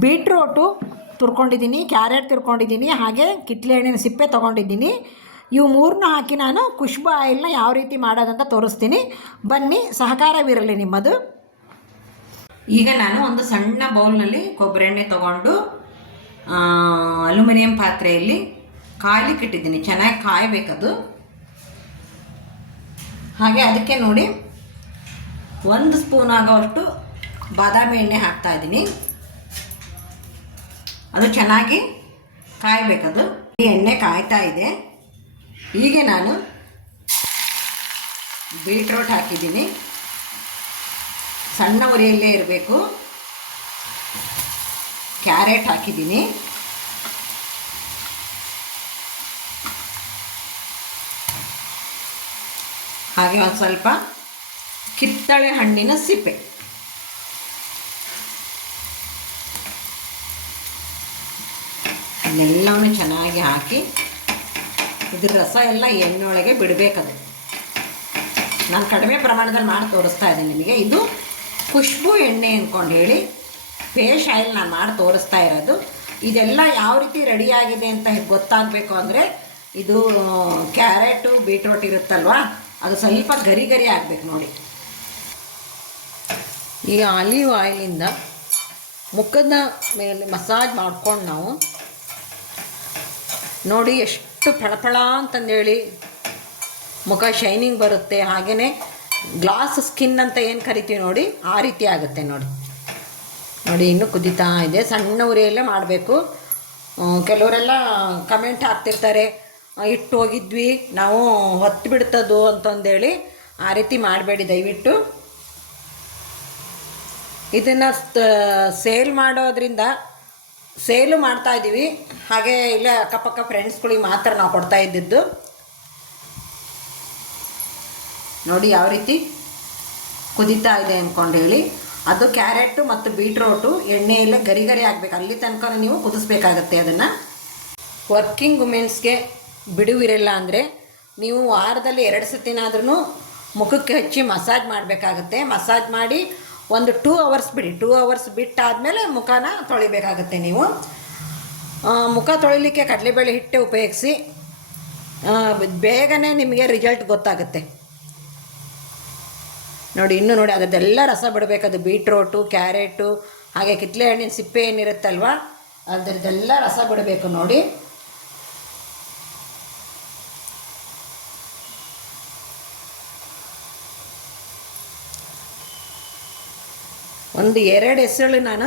Beetroot ತುರ್ಕೊಂಡಿದ್ದೀನಿ, carrot ತುರ್ಕೊಂಡಿದ್ದೀನಿ, ಹಾಗೆ ಕಿತ್ತಳೆ ಹಣ್ಣಿನ ಸಿಪ್ಪೆ ತೊಗೊಂಡಿದ್ದೀನಿ. ಇವು ಮೂರನ್ನ ಹಾಕಿ ನಾನು ಖುಷ್ಬು ಆಯಿಲ್ನ ಯಾವ ರೀತಿ ಮಾಡೋದಂತ ತೋರಿಸ್ತೀನಿ. ಬನ್ನಿ, ಸಹಕಾರವಿರಲಿ ನಿಮ್ಮದು. ಈಗ ನಾನು ಒಂದು ಸಣ್ಣ ಬೌಲ್ನಲ್ಲಿ ಕೊಬ್ಬರಿ ಎಣ್ಣೆ ತೊಗೊಂಡು ಅಲ್ಯೂಮಿನಿಯಂ ಪಾತ್ರೆಯಲ್ಲಿ ಕಾಯ್ಲಿಕ್ಕೆ ಇಟ್ಟಿದ್ದೀನಿ. ಚೆನ್ನಾಗಿ ಕಾಯಬೇಕದು. ಹಾಗೆ ಅದಕ್ಕೆ ನೋಡಿ 1 ಸ್ಪೂನ್ ಆಗೋವಷ್ಟು ಬಾದಾಮಿ ಎಣ್ಣೆ ಹಾಕ್ತಾಯಿದ್ದೀನಿ. ಅದು ಚೆನ್ನಾಗಿ ಕಾಯಬೇಕದು. ಈ ಎಣ್ಣೆ ಕಾಯ್ತಾ ಇದೆ. ಹೀಗೆ ನಾನು ಬೀಟ್ರೋಟ್ ಹಾಕಿದ್ದೀನಿ. ಸಣ್ಣ ಉರಿಯಲ್ಲೇ ಇರಬೇಕು. ಕ್ಯಾರೆಟ್ ಹಾಕಿದ್ದೀನಿ. ಹಾಗೆ ಒಂದು ಸ್ವಲ್ಪ ಕಿತ್ತಳೆ ಹಣ್ಣಿನ ಸಿಪ್ಪೆ. ಇದೆಲ್ಲವೂ ಚೆನ್ನಾಗಿ ಹಾಕಿ ಇದ್ರ ರಸ ಎಲ್ಲ ಎಣ್ಣೆಯೊಳಗೆ ಬಿಡಬೇಕದು. ನಾನು ಕಡಿಮೆ ಪ್ರಮಾಣದಲ್ಲಿ ಮಾಡಿ ತೋರಿಸ್ತಾ ಇದ್ದೀನಿ ನಿಮಗೆ. ಇದು ಖುಷ್ಬು ಎಣ್ಣೆ ಅಂದ್ಕೊಂಡು ಹೇಳಿ ಫೇಸ್ ಆಯಿಲ್ ನಾನು ಮಾಡಿ ತೋರಿಸ್ತಾ ಇರೋದು. ಇದೆಲ್ಲ ಯಾವ ರೀತಿ ರೆಡಿಯಾಗಿದೆ ಅಂತ ಗೊತ್ತಾಗಬೇಕು ಅಂದರೆ ಇದು ಕ್ಯಾರೆಟು ಬೀಟ್ರೋಟ್ ಇರುತ್ತಲ್ವ, ಅದು ಸ್ವಲ್ಪ ಗರಿ ಗರಿ ಆಗಬೇಕು ನೋಡಿ. ಈ ಆಲಿವ್ ಆಯಿಲಿಂದ ಮುಖದ ಮೇಲೆ ಮಸಾಜ್ ಮಾಡ್ಕೊಂಡು ನಾವು ನೋಡಿ ಎಷ್ಟು ಫಳಫಳ ಅಂತಂದೇಳಿ ಮುಖ ಶೈನಿಂಗ್ ಬರುತ್ತೆ. ಹಾಗೆಯೇ ಗ್ಲಾಸ್ ಸ್ಕಿನ್ ಅಂತ ಏನು ಕರಿತೀವಿ ನೋಡಿ, ಆ ರೀತಿ ಆಗುತ್ತೆ ನೋಡಿ. ನೋಡಿ ಇನ್ನೂ ಕುದೀತಾ ಇದೆ. ಸಣ್ಣ ಉರಿಯಲ್ಲೇ ಮಾಡಬೇಕು. ಕೆಲವರೆಲ್ಲ ಕಮೆಂಟ್ ಹಾಕ್ತಿರ್ತಾರೆ, ಇಟ್ಟು ಹೋಗಿದ್ವಿ ನಾವು ಹೊತ್ತು ಬಿಡ್ತದೋ ಅಂತಂದೇಳಿ. ಆ ರೀತಿ ಮಾಡಬೇಡಿ ದಯವಿಟ್ಟು. ಇದನ್ನು ಸೇಲ್ ಮಾಡೋದ್ರಿಂದ ಸೇಲು ಮಾಡ್ತಾಯಿದ್ದೀವಿ. ಹಾಗೆ ಇಲ್ಲೇ ಅಕ್ಕಪಕ್ಕ ಫ್ರೆಂಡ್ಸ್ಗಳಿಗೆ ಮಾತ್ರ ನಾವು ಕೊಡ್ತಾ ಇದ್ದಿದ್ದು. ನೋಡಿ ಯಾವ ರೀತಿ ಕುದೀತಾ ಇದೆ ಅಂದ್ಕೊಂಡು ಹೇಳಿ. ಅದು ಕ್ಯಾರೆಟು ಮತ್ತು ಬೀಟ್ರೋಟು ಎಣ್ಣೆಯಲ್ಲೇ ಗರಿ ಗರಿ ಆಗಬೇಕು. ಅಲ್ಲಿ ತನಕ ನೀವು ಕುದಿಸ್ಬೇಕಾಗತ್ತೆ ಅದನ್ನು. ವರ್ಕಿಂಗ್ ವುಮೆನ್ಸ್ಗೆ ಬಿಡುವಿರಲ್ಲ ಅಂದರೆ ನೀವು ವಾರದಲ್ಲಿ 2 ಸತಿನಾದ್ರೂ ಮುಖಕ್ಕೆ ಹಚ್ಚಿ ಮಸಾಜ್ ಮಾಡಬೇಕಾಗತ್ತೆ. ಮಸಾಜ್ ಮಾಡಿ ಒಂದು 2 ಅವರ್ಸ್ ಬಿಡಿ. 2 ಅವರ್ಸ್ ಬಿಟ್ಟಾದಮೇಲೆ ಮುಖನ ತೊಳಿಬೇಕಾಗತ್ತೆ. ನೀವು ಮುಖ ತೊಳಿಲಿಕ್ಕೆ ಕಡಲೆಬೇಳೆ ಹಿಟ್ಟೆ ಉಪಯೋಗಿಸಿ. ಬೇಗನೆ ನಿಮಗೆ ರಿಸಲ್ಟ್ ಗೊತ್ತಾಗುತ್ತೆ ನೋಡಿ. ಇನ್ನೂ ನೋಡಿ ಅದರದ್ದೆಲ್ಲ ರಸ ಬಿಡಬೇಕದು. ಬೀಟ್ರೋಟು, ಕ್ಯಾರೆಟು, ಹಾಗೆ ಕಿತ್ತಳೆ ಹಣ್ಣಿನ ಸಿಪ್ಪೆ ಏನಿರುತ್ತಲ್ವ ಅದರದ್ದೆಲ್ಲ ರಸ ಬಿಡಬೇಕು ನೋಡಿ. ಒಂದು 2 ಹೆಸರು ನಾನು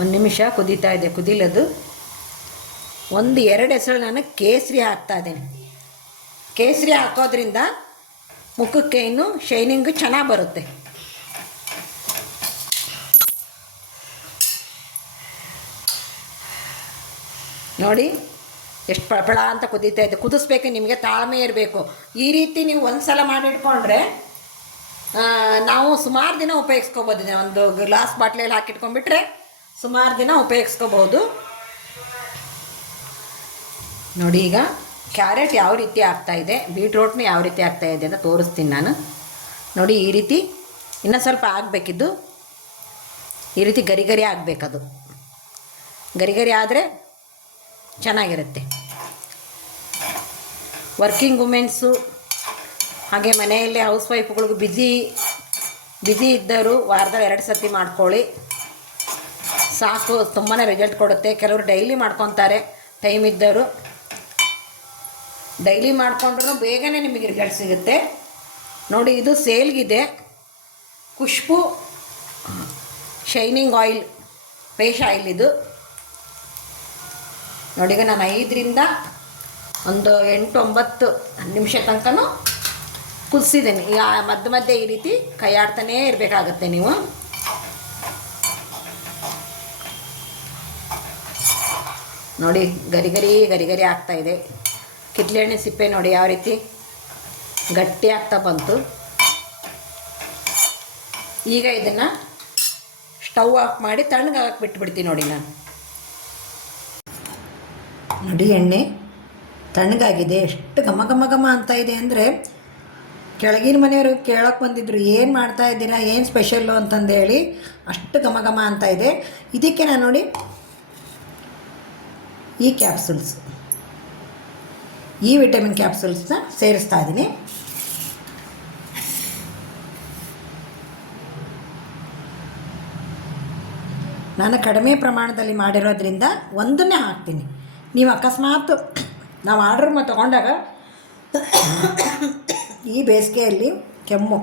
ಒಂದು ನಿಮಿಷ ಕುದೀತಾ ಇದೆ, ಕುದಿಲದು. 1-2 ಹೆಸರು ನಾನು ಕೇಸರಿ ಹಾಕ್ತಾ ಇದ್ದೇನೆ. ಕೇಸರಿ ಹಾಕೋದ್ರಿಂದ ಮುಖಕ್ಕೆ ಇನ್ನು ಶೈನಿಂಗು ಚೆನ್ನಾಗಿ ಬರುತ್ತೆ. ನೋಡಿ ಎಷ್ಟು ಪಳಪಳ ಅಂತ ಕುದೀತಾ ಇದೆ. ಕುದಿಸ್ಬೇಕು, ನಿಮಗೆ ತಾಳ್ಮೆ ಇರಬೇಕು. ಈ ರೀತಿ ನೀವು ಒಂದು ಸಲ ಮಾಡಿಟ್ಕೊಂಡ್ರೆ ನಾವು ಸುಮಾರು ದಿನ ಉಪಯೋಗಿಸ್ಕೋಬೋದು. ಒಂದು ಗ್ಲಾಸ್ ಬಾಟ್ಲಿಯಲ್ಲಿ ಹಾಕಿಟ್ಕೊಂಡ್ಬಿಟ್ರೆ ಸುಮಾರು ದಿನ ಉಪಯೋಗಿಸ್ಕೋಬೋದು ನೋಡಿ. ಈಗ ಕ್ಯಾರೆಟ್ ಯಾವ ರೀತಿ ಆಗ್ತಾಯಿದೆ, ಬೀಟ್ರೋಟ್ನ ಯಾವ ರೀತಿ ಆಗ್ತಾಯಿದೆ ಅಂತ ತೋರಿಸ್ತೀನಿ ನಾನು. ನೋಡಿ ಈ ರೀತಿ ಇನ್ನೂ ಸ್ವಲ್ಪ ಆಗಬೇಕಿದ್ದು. ಈ ರೀತಿ ಗರಿ ಗರಿ ಆಗಬೇಕದು. ಗರಿ ಗರಿ ಆದರೆ ಚೆನ್ನಾಗಿರುತ್ತೆ. ವರ್ಕಿಂಗ್ ವುಮೆನ್ಸು ಹಾಗೆ ಮನೆಯಲ್ಲೇ ಹೌಸ್ ವೈಫ್ಗಳಿಗೂ ಬ್ಯುಸಿ ಇದ್ದರು ವಾರದಲ್ಲಿ 2 ಸತಿ ಮಾಡ್ಕೊಳ್ಳಿ ಸಾಕು. ತುಂಬಾ ರಿಸಲ್ಟ್ ಕೊಡುತ್ತೆ. ಕೆಲವರು ಡೈಲಿ ಮಾಡ್ಕೊತಾರೆ, ಟೈಮ್ ಇದ್ದರು ಡೈಲಿ ಮಾಡಿಕೊಂಡ್ರೂ ಬೇಗನೆ ನಿಮಗೆ ರಿಸಲ್ಟ್ ಸಿಗುತ್ತೆ ನೋಡಿ. ಇದು ಸೇಲ್ಗಿದೆ. Khushbu shining oil, face oil ಇದು ನೋಡಿ. ಈಗ ನಾನು 5ರಿಂದ ಒಂದು 8-9 ನಿಮಿಷ ತನಕನೂ ಕುದಿಸಿದ್ದೀನಿ. ಈಗ ಮಧ್ಯೆ ಈ ರೀತಿ ಕೈ ಆಡ್ತಾನೇ ಇರಬೇಕಾಗತ್ತೆ ನೀವು. ನೋಡಿ ಗರಿ ಗರಿ ಆಗ್ತಾಯಿದೆ. ಕಿತ್ತಳೆ ಹಣ್ಣಿನ ಸಿಪ್ಪೆ ನೋಡಿ ಯಾವ ರೀತಿ ಗಟ್ಟಿ ಆಗ್ತಾ ಬಂತು. ಈಗ ಇದನ್ನು ಸ್ಟವ್ ಆಫ್ ಮಾಡಿ ತಣ್ಣಗಾಗಕ್ಕೆ ಬಿಟ್ಬಿಡ್ತೀನಿ ನೋಡಿ. ನಾನು ನೋಡಿ ಎಣ್ಣೆ ತಣ್ಣಗಾಗಿದೆ. ಎಷ್ಟು ಘಮ ಘಮ ಘಮ ಅಂತ ಇದೆ ಅಂದರೆ ಕೆಳಗಿನ ಮನೆಯವರು ಕೇಳೋಕ್ಕೆ ಬಂದಿದ್ರು, ಏನು ಮಾಡ್ತಾ ಇದ್ದೀರಾ, ಏನು ಸ್ಪೆಷಲ್ಲು ಅಂತಂದೇಳಿ. ಅಷ್ಟು ಘಮ ಘಮ ಅಂತ ಇದೆ. ಇದಕ್ಕೆ ನಾನು ನೋಡಿ ಈ ಕ್ಯಾಪ್ಸೂಲ್ಸ್, ಈ ವಿಟಮಿನ್ ಕ್ಯಾಪ್ಸೂಲ್ಸ್ನ ಸೇರಿಸ್ತಾ ಇದ್ದೀನಿ. ನಾನು ಕಡಿಮೆ ಪ್ರಮಾಣದಲ್ಲಿ ಮಾಡಿರೋದ್ರಿಂದ ಒಂದನ್ನೇ ಹಾಕ್ತೀನಿ. ನೀವು ಅಕಸ್ಮಾತ್ ನಾವು ಆರ್ಡ್ರ್ ತೊಗೊಂಡಾಗ ಈ ಬೇಸಿಗೆಯಲ್ಲಿ ಕೆಮ್ಮು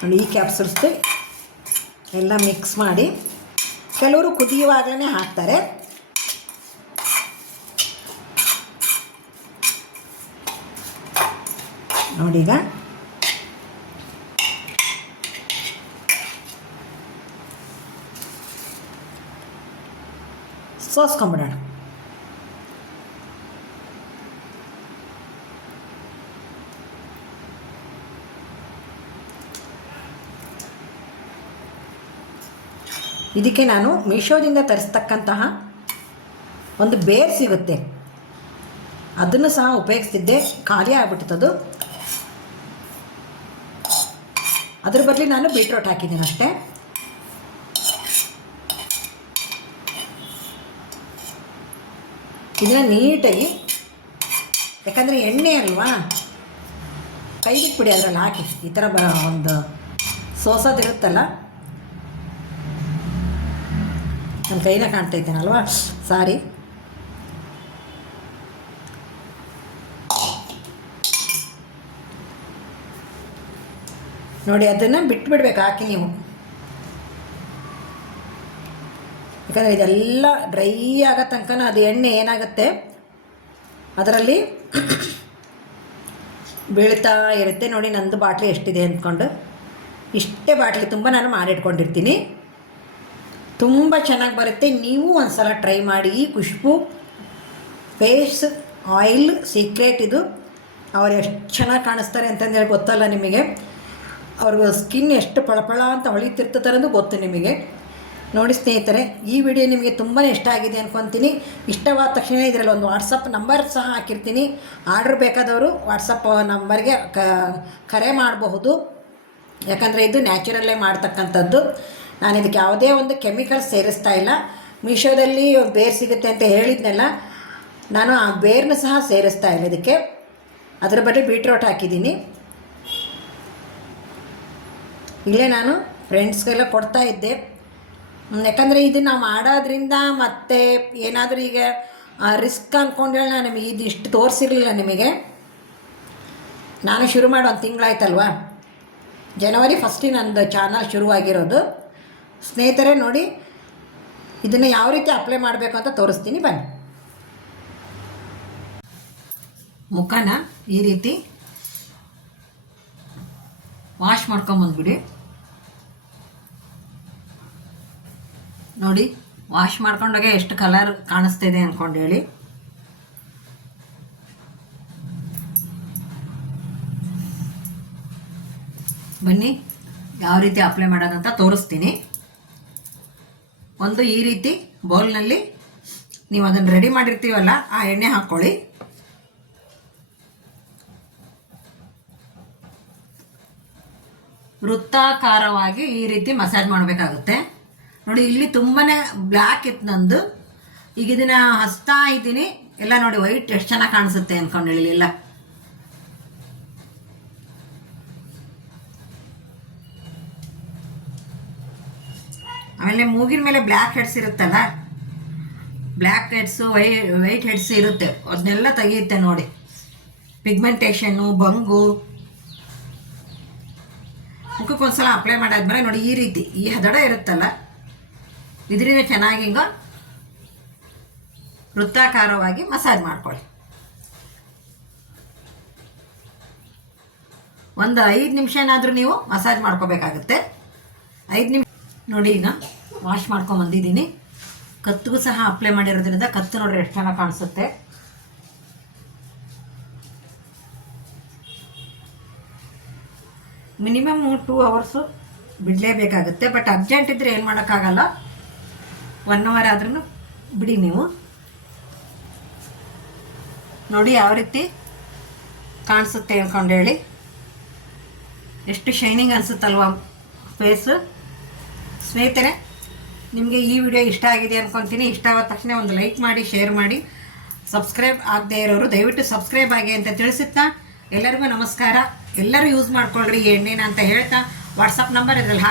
ನೋಡಿ, ಈ ಕ್ಯಾಪ್ಸೂಲ್ಸ್ದು ಎಲ್ಲ ಮಿಕ್ಸ್ ಮಾಡಿ, ಕೆಲವರು ಕುದಿಯುವಾಗಲೇ ಹಾಕ್ತಾರೆ. ನೋಡಿ ಈಗ ಸೋಸ್ಕೊಂಬಿಡೋಣ. ಇದಕ್ಕೆ ನಾನು ಮೀಶೋದಿಂದ ತರಿಸ್ತಕ್ಕಂತಹ ಒಂದು ಬೇರ್ ಸಿಗುತ್ತೆ, ಅದನ್ನು ಸಹ ಉಪಯೋಗಿಸ್ತಿದ್ದೆ, ಖಾಲಿ ಆಗ್ಬಿಟ್ಟಿತ್ತದು. ಅದ್ರ ಬದಲು ನಾನು ಬೀಟ್ರೋಟ್ ಹಾಕಿದ್ದೀನಿ ಅಷ್ಟೇ. ಇದನ್ನು ನೀಟಾಗಿ, ಯಾಕಂದರೆ ಎಣ್ಣೆ ಅಲ್ವಾ, ಕೈ ಬಿಟ್ಬಿಡಿ ಅದರಲ್ಲಿ ಹಾಕಿ. ಈ ಥರ ಒಂದು ಸೋಸೋದಿರುತ್ತಲ್ಲ, ನನ್ನ ಕೈನ ಕಾಣ್ತೈತೇನಲ್ವಾ, ಸಾರಿ. ನೋಡಿ ಅದನ್ನು ಬಿಟ್ಬಿಡ್ಬೇಕು ಹಾಕಿ ನೀವು, ಯಾಕಂದರೆ ಇದೆಲ್ಲ ಡ್ರೈ ಆಗೋ ತನಕ ಅದು ಎಣ್ಣೆ ಏನಾಗುತ್ತೆ ಅದರಲ್ಲಿ ಬೀಳ್ತಾ ಇರುತ್ತೆ. ನೋಡಿ ನಂದು ಬಾಟ್ಲಿ ಎಷ್ಟಿದೆ ಅಂದ್ಕೊಂಡು, ಇಷ್ಟೇ ಬಾಟ್ಲಿ ತುಂಬ ನಾನು ಮಾಡಿಟ್ಕೊಂಡಿರ್ತೀನಿ. ತುಂಬ ಚೆನ್ನಾಗಿ ಬರುತ್ತೆ. ನೀವು ಒಂದು ಸಲ ಟ್ರೈ ಮಾಡಿ. ಈ ಖುಷ್ಬು ಫೇಸ್ ಆಯಿಲ್ ಸೀಕ್ರೆಟ್ ಇದು. ಅವ್ರು ಎಷ್ಟು ಚೆನ್ನಾಗಿ ಕಾಣಿಸ್ತಾರೆ ಅಂತಂದೇಳಿ ಗೊತ್ತಲ್ಲ ನಿಮಗೆ, ಅವ್ರ ಸ್ಕಿನ್ ಎಷ್ಟು ಪಳಪಳ ಅಂತ ಹೊಳಿತಿರ್ತದೆ ಅನ್ನೋದು ಗೊತ್ತು ನಿಮಗೆ. ನೋಡಿ ಸ್ನೇಹಿತರೆ, ಈ ವಿಡಿಯೋ ನಿಮಗೆ ತುಂಬಾ ಇಷ್ಟ ಆಗಿದೆ ಅಂದ್ಕೊತೀನಿ. ಇಷ್ಟವಾದ ತಕ್ಷಣ ಇದರಲ್ಲಿ ಒಂದು ವಾಟ್ಸಪ್ ನಂಬರ್ ಸಹ ಹಾಕಿರ್ತೀನಿ. ಆರ್ಡ್ರ್ ಬೇಕಾದವರು ವಾಟ್ಸಪ್ ನಂಬರ್ಗೆ ಕರೆ ಮಾಡಬಹುದು. ಯಾಕಂದರೆ ಇದು ನ್ಯಾಚುರಲ್ಲೇ ಮಾಡ್ತಕ್ಕಂಥದ್ದು. ನಾನು ಇದಕ್ಕೆ ಯಾವುದೇ ಒಂದು ಕೆಮಿಕಲ್ ಸೇರಿಸ್ತಾ ಇಲ್ಲ. ಮೀಶೋದಲ್ಲಿ ಬೇರ್ ಸಿಗುತ್ತೆ ಅಂತ ಹೇಳಿದ್ನಲ್ಲ, ನಾನು ಆ ಬೇರ್ನ ಸಹ ಸೇರಿಸ್ತಾ ಇಲ್ಲ ಇದಕ್ಕೆ. ಅದರ ಬದಲು ಬೀಟ್ರೋಟ್ ಹಾಕಿದ್ದೀನಿ. ಇಲ್ಲೇ ನಾನು ಫ್ರೆಂಡ್ಸ್ಗೆಲ್ಲ ಕೊಡ್ತಾ ಇದ್ದೆ. ಯಾಕಂದರೆ ಇದು ನಾವು ಮಾಡೋದ್ರಿಂದ ಮತ್ತೆ ಏನಾದರೂ ಈಗ ರಿಸ್ಕ್ ಅಂದ್ಕೊಂಡೇಳಿ ನಾನು ನಿಮಗೆ ಇದಿಷ್ಟು ತೋರಿಸಿರಲಿಲ್ಲ ನಿಮಗೆ. ನಾನು ಶುರು ಮಾಡಿ ಒಂದು ತಿಂಗಳಾಯ್ತಲ್ವ, ಜನವರಿ 1 ನಂದು ಚಾನಲ್ ಶುರುವಾಗಿರೋದು. ಸ್ನೇಹಿತರೆ ನೋಡಿ, ಇದನ್ನು ಯಾವ ರೀತಿ ಅಪ್ಲೈ ಮಾಡಬೇಕು ಅಂತ ತೋರಿಸ್ತೀನಿ ಬನ್ನಿ. ಮುಖನ ಈ ರೀತಿ ವಾಶ್ ಮಾಡ್ಕೊಂಬಂದ್ಬಿಡಿ. ನೋಡಿ ವಾಶ್ ಮಾಡ್ಕೊಂಡಾಗ ಎಷ್ಟು ಕಲರ್ ಕಾಣಿಸ್ತಿದೆ ಅಂದ್ಕೊಂಡು ಹೇಳಿ. ಬನ್ನಿ ಯಾವ ರೀತಿ ಅಪ್ಲೈ ಮಾಡೋದಂತ ತೋರಿಸ್ತೀನಿ. ಒಂದು ಈ ರೀತಿ ಬೌಲ್ನಲ್ಲಿ ನೀವು ಅದನ್ನು ರೆಡಿ ಮಾಡಿರ್ತೀವಲ್ಲ, ಆ ಎಣ್ಣೆ ಹಾಕ್ಕೊಳ್ಳಿ. ವೃತ್ತಾಕಾರವಾಗಿ ಈ ರೀತಿ ಮಸಾಜ್ ಮಾಡಬೇಕಾಗುತ್ತೆ. ನೋಡಿ ಇಲ್ಲಿ ತುಂಬಾ ಬ್ಲ್ಯಾಕ್ ಇತ್ತು ನಂದು, ಈಗ ಇದನ್ನು ಹಚ್ತಾ ಇದ್ದೀನಿ. ಎಲ್ಲ ನೋಡಿ ವೈಟ್ ಎಷ್ಟು ಚೆನ್ನಾಗಿ ಕಾಣಿಸುತ್ತೆ ಅಂದ್ಕೊಂಡು ಹೇಳಿ. ಎಲ್ಲ ಆಮೇಲೆ ಮೂಗಿನ ಮೇಲೆ ಬ್ಲ್ಯಾಕ್ ಹೆಡ್ಸ್ ಇರುತ್ತಲ್ಲ, ಬ್ಲ್ಯಾಕ್ ಹೆಡ್ಸು ವೈಟ್ ಹೆಡ್ಸ್ ಇರುತ್ತೆ, ಅದನ್ನೆಲ್ಲ ತೆಗೆಯುತ್ತೆ ನೋಡಿ. ಪಿಗ್ಮೆಂಟೇಷನ್ನು, ಬಂಗು. ಮುಖಕ್ಕೊಂದ್ಸಲ ಅಪ್ಲೈ ಮಾಡಾದ್ಮೇಲೆ ನೋಡಿ ಈ ರೀತಿ ಈ ಹದಡ ಇರುತ್ತಲ್ಲ, ಇದರಿಂದ ಚೆನ್ನಾಗಿ ಹಿಂಗೆ ವೃತ್ತಾಕಾರವಾಗಿ ಮಸಾಜ್ ಮಾಡ್ಕೊಳ್ಳಿ. ಒಂದು 5 ನಿಮಿಷನಾದರೂ ನೀವು ಮಸಾಜ್ ಮಾಡ್ಕೋಬೇಕಾಗುತ್ತೆ. 5 ನಿಮಿಷ ನೋಡಿ. ಈಗ ವಾಶ್ ಮಾಡ್ಕೊಂಬಂದಿದ್ದೀನಿ. ಕತ್ತಿಗೂ ಸಹ ಅಪ್ಲೈ ಮಾಡಿರೋದ್ರಿಂದ ಕತ್ತು ನೋಡ್ರಿ ಎಷ್ಟು ಚೆನ್ನಾಗಿ ಕಾಣಿಸುತ್ತೆ. ಮಿನಿಮಮ್ 2 ಅವರ್ಸು ಬಿಡಲೇಬೇಕಾಗುತ್ತೆ. ಬಟ್ ಅರ್ಜೆಂಟ್ ಇದ್ದರೆ ಏನು ಮಾಡೋಕ್ಕಾಗಲ್ಲ, 1 ಅವರ್ ಆದ್ರೂ ಬಿಡಿ ನೀವು. ನೋಡಿ ಯಾವ ರೀತಿ ಕಾಣಿಸುತ್ತೆ ಅಂದ್ಕೊಂಡು ಹೇಳಿ. ಎಷ್ಟು ಶೈನಿಂಗ್ ಅನಿಸುತ್ತಲ್ವ ಫೇಸು. ಸ್ನೇಹಿತರೆ, ನಿಮಗೆ ಈ ವಿಡಿಯೋ ಇಷ್ಟ ಆಗಿದೆ ಅಂದ್ಕೊತೀನಿ. ಇಷ್ಟ ಆದ ತಕ್ಷಣ ಒಂದು ಲೈಕ್ ಮಾಡಿ, ಶೇರ್ ಮಾಡಿ. ಸಬ್ಸ್ಕ್ರೈಬ್ ಆಗದೇ ಇರೋರು ದಯವಿಟ್ಟು ಸಬ್ಸ್ಕ್ರೈಬ್ ಆಗಿ ಅಂತ ತಿಳಿಸುತ್ತಾ ಎಲ್ಲರಿಗೂ ನಮಸ್ಕಾರ. ಎಲ್ಲರೂ ಯೂಸ್ ಮಾಡ್ಕೊಳ್ರಿ ಈ ಎಣ್ಣೆನ ಅಂತ ಹೇಳ್ತಾ, ವಾಟ್ಸಪ್ ನಂಬರ್ ಇದರಲ್ಲಿ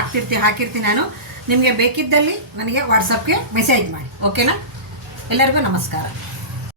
ಹಾಕಿರ್ತೀನಿ ನಾನು. ನಿಮಗೆ ಬೇಕಿದ್ದಲ್ಲಿ ನನಗೆ ವಾಟ್ಸಪ್ಗೆ ಮೆಸೇಜ್ ಮಾಡಿ, ಓಕೆನಾ? ಎಲ್ಲರಿಗೂ ನಮಸ್ಕಾರ.